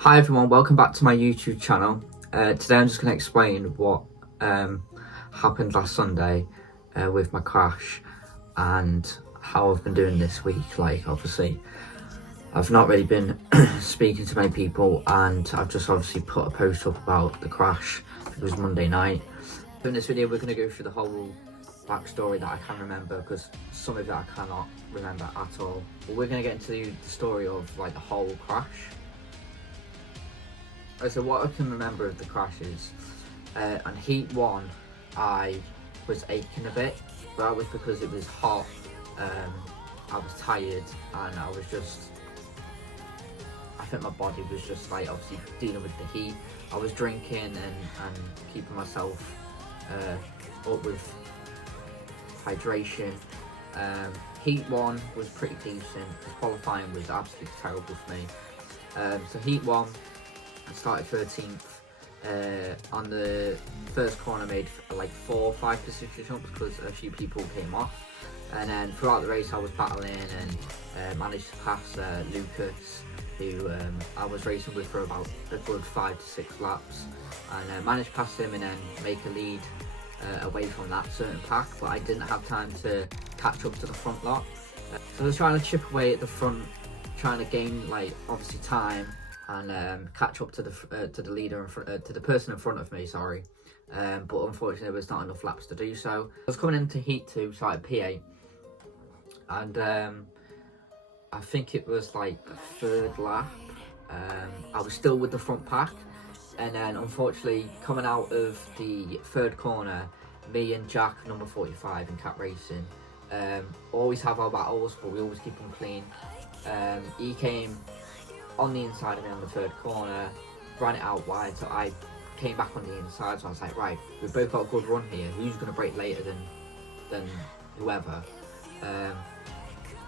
Hi everyone, welcome back to my YouTube channel. Today I'm just going to explain what happened last Sunday with my crash and how I've been doing this week. Like, obviously I've not really been speaking to many people, and I've just obviously put a post up about the crash. It was Monday night. In this video we're going to go through the whole backstory that I can remember, because some of it I cannot remember at all. But we're going to get into the story of like the whole crash. So what I can remember of the crashes, on heat one, I was aching a bit, but that was because it was hot. I was tired, and I think my body was just like obviously dealing with the heat. I was drinking and keeping myself up with hydration. Heat one was pretty decent. The qualifying was absolutely terrible for me. So heat one, I started 13th. On the first corner I made like 4 or 5 position jumps because a few people came off, and then throughout the race I was battling and managed to pass Lucas, who I was racing with for about a good 5 to 6 laps, and managed to pass him and then make a lead away from that certain pack, but I didn't have time to catch up to the front lot. So I was trying to chip away at the front, trying to gain like obviously time and catch up to the leader to the person in front of me, sorry. But unfortunately there was not enough laps to do so. I was coming into heat 2, started P8, and I think it was like the 3rd lap. I was still with the front pack, and then unfortunately coming out of the 3rd corner, me and Jack, number 45 in Cat Racing, always have our battles, but we always keep them clean. He came on the inside of me on the 3rd corner, ran it out wide, so I came back on the inside. So I was like, right, we've both got a good run here, who's going to brake later than whoever?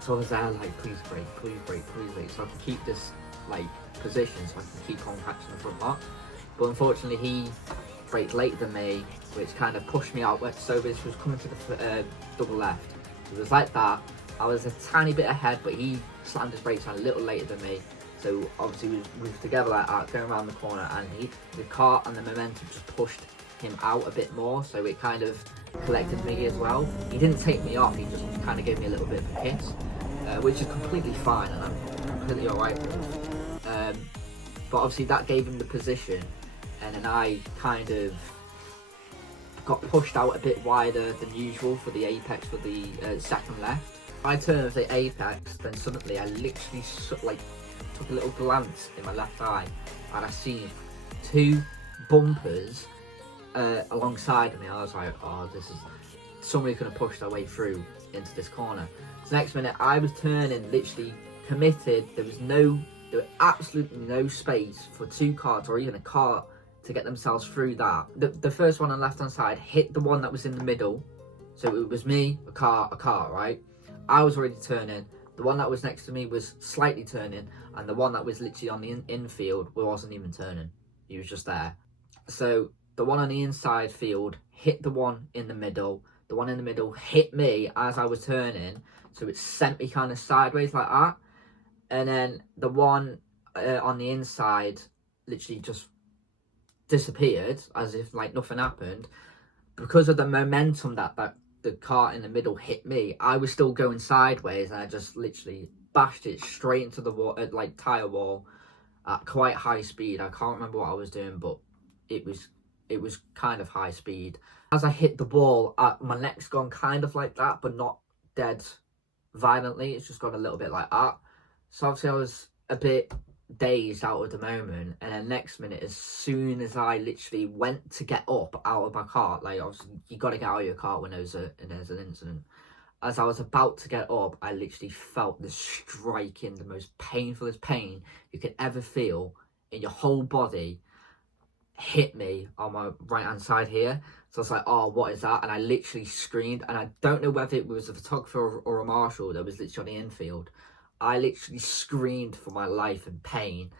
So I was there like, please brake, so I can keep this like position, so I can keep on catching the front lot. But unfortunately he braked later than me, which kind of pushed me out. So this was coming to the double left, it was like that. I was a tiny bit ahead, but he slammed his brakes on a little later than me. So obviously we was together like that, going around the corner, and the car and the momentum just pushed him out a bit more, so it kind of collected me as well. He didn't take me off, he just kind of gave me a little bit of a kiss, which is completely fine, and I'm completely alright with. But obviously that gave him the position, and then I kind of got pushed out a bit wider than usual for the apex for the 2nd left. I turned of the apex, then suddenly I literally took a little glance in my left eye, and I seen 2 bumpers alongside of me. I was like, oh, this is somebody could have pushed their way through into this corner. So next minute I was turning, literally committed. There was absolutely no space for 2 cars or even a car to get themselves through that. The first one on the left hand side hit the one that was in the middle, so it was me, a car, right? I was already turning. The one that was next to me was slightly turning, and the one that was literally on the infield wasn't even turning. He was just there. So the one on the inside field hit the one in the middle. The one in the middle hit me as I was turning, so it sent me kind of sideways like that. And then the one on the inside literally just disappeared as if like nothing happened. Because of the momentum that the car in the middle hit me, I was still going sideways, and I just literally bashed it straight into the wall, like tyre wall, at quite high speed. I can't remember what I was doing, but it was kind of high speed. As I hit the wall, my neck's gone kind of like that, but not dead violently. It's just gone a little bit like that. So obviously I was a bit dazed out of the moment, and then next minute, as soon as I literally went to get up out of my car, like obviously you got to get out of your car when there's an incident. As I was about to get up, I literally felt the striking, the most painfulest pain you could ever feel in your whole body hit me on my right hand side here. So I was like, oh, what is that? And I literally screamed, and I don't know whether it was a photographer or a marshal that was literally on the infield. I literally screamed for my life in pain.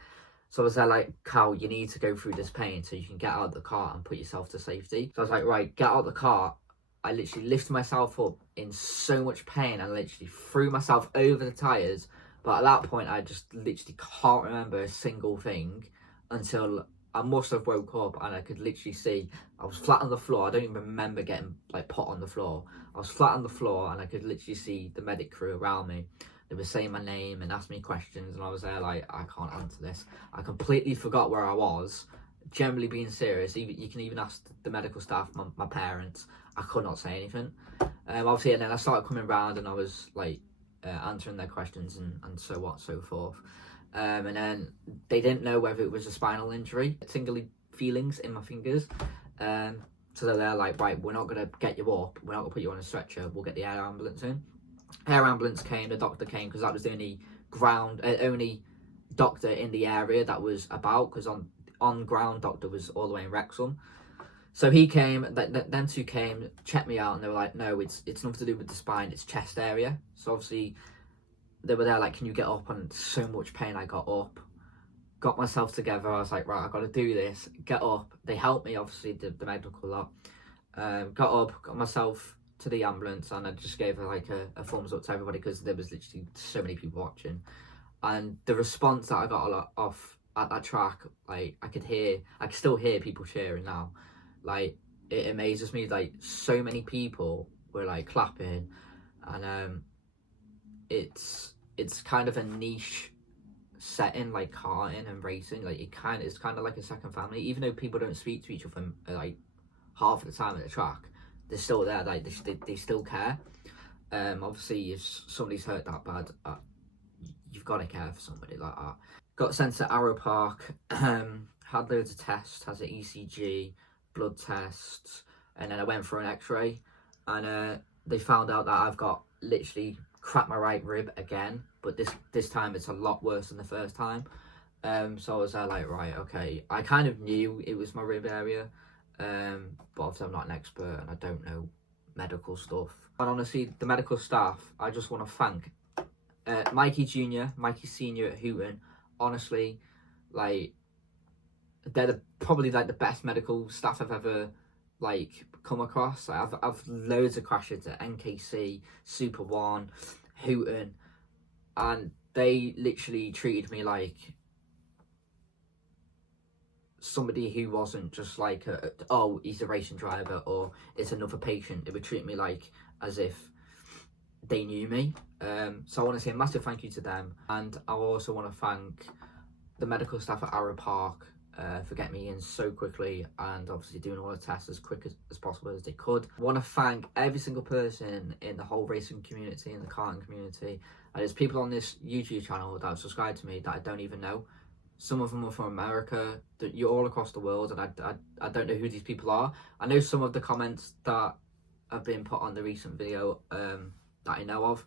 So I was there like, Cal, you need to go through this pain so you can get out of the car and put yourself to safety. So I was like, right, get out of the car. I literally lifted myself up in so much pain and literally threw myself over the tyres. But at that point, I just literally can't remember a single thing. until I must have woke up and I could literally see I was flat on the floor. I don't even remember getting like put on the floor. I was flat on the floor and I could literally see the medic crew around me. They were saying my name and asking me questions, and I was there like, I can't answer this. I completely forgot where I was. Generally being serious, even you can even ask the medical staff, my parents. I could not say anything. Obviously, and then I started coming around and I was like answering their questions and so on, so forth. And then they didn't know whether it was a spinal injury, tingly feelings in my fingers. So they're like, right, we're not gonna get you up. We're not gonna put you on a stretcher. We'll get the air ambulance in. Air ambulance came. The doctor came because that was the only doctor in the area that was about. Because on ground doctor was all the way in Wrexham. So he came, them two came, checked me out, and they were like, no, it's nothing to do with the spine, it's chest area. So obviously, they were there like, can you get up? And so much pain, I got up, got myself together. I was like, right, I've got to do this, get up. They helped me, obviously, the medical lot. Got up, got myself to the ambulance, and I just gave her like a thumbs up to everybody because there was literally so many people watching. And the response that I got a lot off at that track, like, I could still hear people cheering now. Like, it amazes me, like, so many people were like clapping, and it's kind of a niche setting, like karting and racing. Like, it's kind of like a second family, even though people don't speak to each other like half of the time at the track. They're still there, like they still care. Obviously, if somebody's hurt that bad, you've got to care for somebody like that. Got sent to Arrow Park, had loads of tests, has an ECG, blood tests, and then I went for an x-ray, and they found out that I've got literally cracked my right rib again, but this time it's a lot worse than the first time. So I was there like, right, okay, I kind of knew it was my rib area, but obviously I'm not an expert and I don't know medical stuff. And honestly, the medical staff, I just want to thank Mikey Jr., Mikey Senior at Hooton. Honestly, like, they're probably like the best medical staff I've ever like come across. Like, I've loads of crashes at NKC, Super One, Hooton, and they literally treated me like somebody who wasn't just like oh, he's a racing driver or it's another patient. They would treat me like as if they knew me. So I want to say a massive thank you to them, and I also want to thank the medical staff at Arrow Park for getting me in so quickly, and obviously doing all the tests as quick as possible as they could. I want to thank every single person in the whole racing community and the karting community. There's people on this YouTube channel that have subscribed to me that I don't even know. Some of them are from America. You're all across the world, and I don't know who these people are. I know some of the comments that have been put on the recent video that I know of,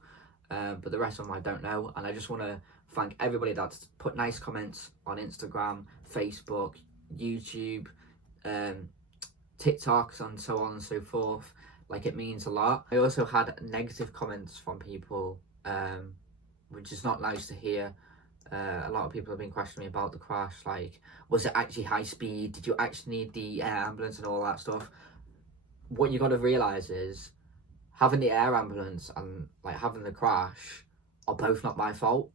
but the rest of them I don't know. And I just want to thank everybody that's put nice comments on Instagram, Facebook, YouTube, TikToks, and so on and so forth. Like, it means a lot. I also had negative comments from people, which is not nice to hear. A lot of people have been questioning me about the crash, like, was it actually high speed? Did you actually need the air ambulance and all that stuff? What you got to realise is, having the air ambulance and like having the crash are both not my fault.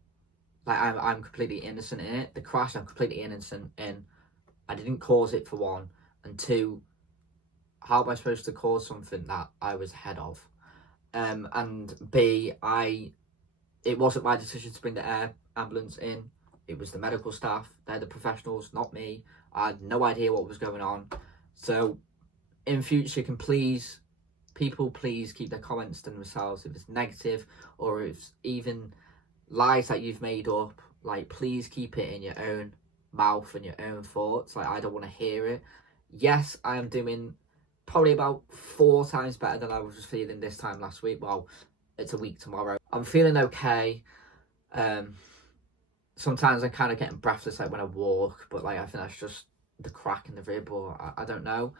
Like, I'm completely innocent in it. The crash, I'm completely innocent in. I didn't cause it, for one, and two, how am I supposed to cause something that I was ahead of? And B, it wasn't my decision to bring the air ambulance in. It was the medical staff. They're the professionals, not me. I had no idea what was going on. So in future, people please keep their comments to themselves. If it's negative or if it's even lies that you've made up, like, please keep it in your own mouth and your own thoughts. Like, I don't want to hear it. Yes, I am doing probably about 4 times better than I was feeling this time last week. Well, it's a week tomorrow. I'm feeling okay. Sometimes I'm kind of getting breathless, like, when I walk, but like, I think that's just the crack in the rib, or I don't know.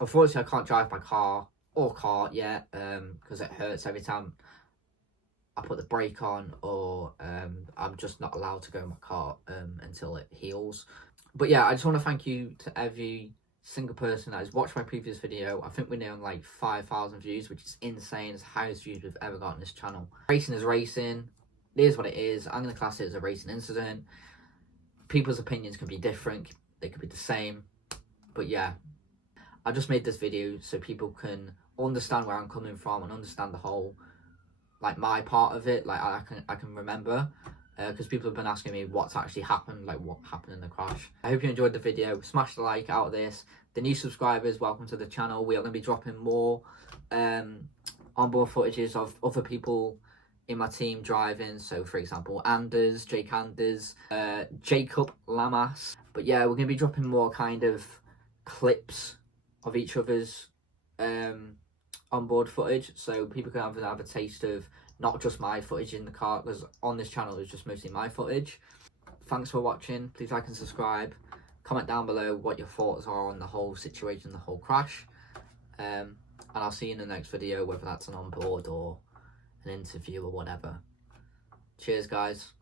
Unfortunately, I can't drive my car or cart yet, because it hurts every time I put the brake on, or I'm just not allowed to go in my cart until it heals. But yeah, I just want to thank you to every single person that has watched my previous video. I think we're now on like 5,000 views, which is insane. It's the highest views we've ever got on this channel. Racing is racing. It is what it is. I'm going to class it as a racing incident. people's opinions can be different, they could be the same, but yeah, I just made this video so people can understand where I'm coming from and understand the whole, like, my part of it. Like, I can remember, because people have been asking me what's actually happened, like what happened in the crash. I hope you enjoyed the video. Smash the like out of this. The new subscribers, welcome to the channel. We are going to be dropping more onboard footages of other people in my team driving. So for example, Jake Anders, Jacob Lamas. But yeah, we're going to be dropping more kind of clips of each other's onboard footage, so people can have a taste of not just my footage in the car, because on this channel it's just mostly my footage. Thanks for watching. Please like and subscribe. Comment down below what your thoughts are on the whole situation, the whole crash, and I'll see you in the next video, whether that's an onboard or an interview or whatever. Cheers guys.